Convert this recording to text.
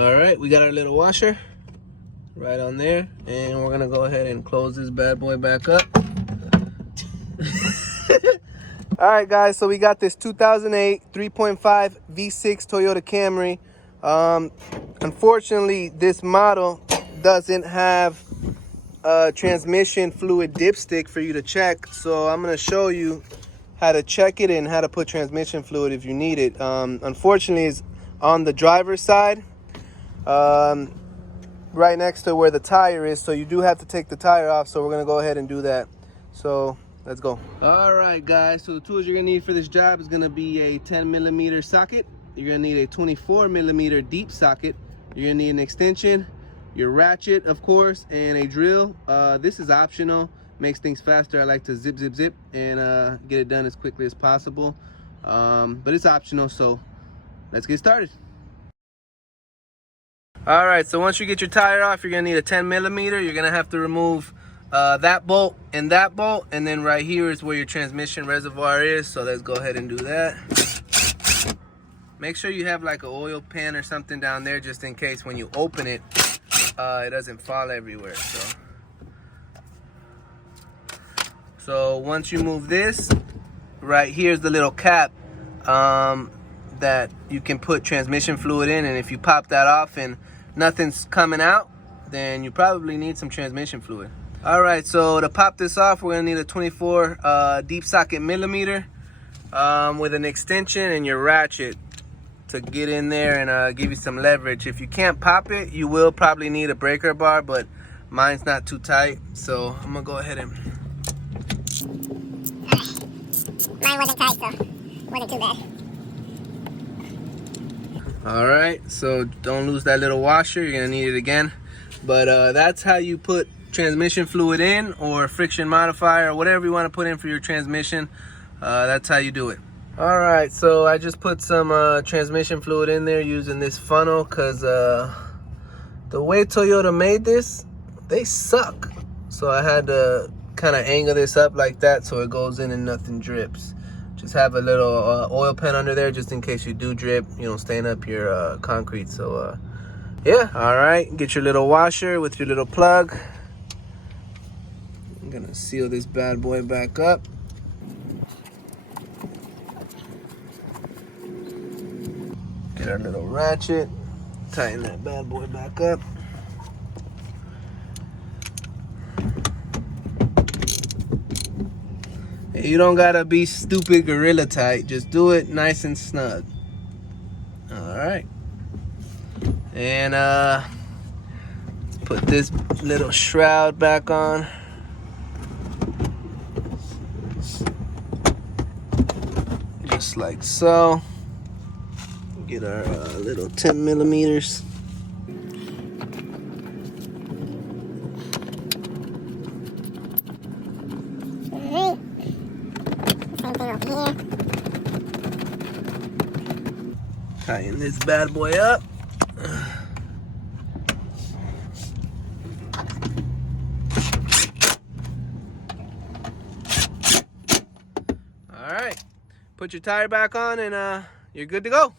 All right, we got our little washer right on there, and we're gonna go ahead and close this bad boy back up. All right, guys, so we got this 2008 3.5 V6 Toyota Camry. Unfortunately, this model doesn't have a transmission fluid dipstick for you to check, so I'm going to show you how to check it and how to put transmission fluid if you need it. Unfortunately, it's on the driver's side, right next to where the tire is, so you do have to take the tire off, so we're going to go ahead and do that. So let's go. All right, guys, so the tools you're gonna need for this job is gonna be a 10mm socket. You're gonna need a 24mm deep socket. You're gonna need an extension, your ratchet, of course, and a drill. This is optional, makes things faster. I like to zip and get it done as quickly as possible, but it's optional, so let's get started. All right, so once you get your tire off, you're gonna need a 10mm. You're gonna have to remove that bolt, and then right here is where your transmission reservoir is, so let's go ahead and do that. Make sure you have like an oil pan or something down there, just in case when you open it, it doesn't fall everywhere. So once you move this, right here's the little cap that you can put transmission fluid in, and if you pop that off and nothing's coming out, then you probably need some transmission fluid. All right, so to pop this off, we're gonna need a 24 deep socket millimeter with an extension and your ratchet to get in there and give you some leverage. If you can't pop it, you will probably need a breaker bar, but mine's not too tight, so I'm gonna go ahead and... Mine wasn't tight, so it wasn't too bad. All right, so don't lose that little washer, you're gonna need it again. But that's how you put transmission fluid in, or friction modifier, or whatever you want to put in for your transmission. That's how you do it. All right, so I just put some transmission fluid in there using this funnel, because the way Toyota made this, they suck. So I had to kind of angle this up like that so it goes in and nothing drips. Just have a little oil pen under there just in case you do drip, you know, stain up your concrete. So yeah, all right, get your little washer with your little plug. I'm gonna seal this bad boy back up. Get our little ratchet, tighten that bad boy back up. Hey, you don't gotta be stupid gorilla tight, just do it nice and snug. All right. And let's put this little shroud back on. Just like so. Get our little 10mm. Alright. Same thing over here. Tighten this bad boy up. All right, put your tire back on and you're good to go.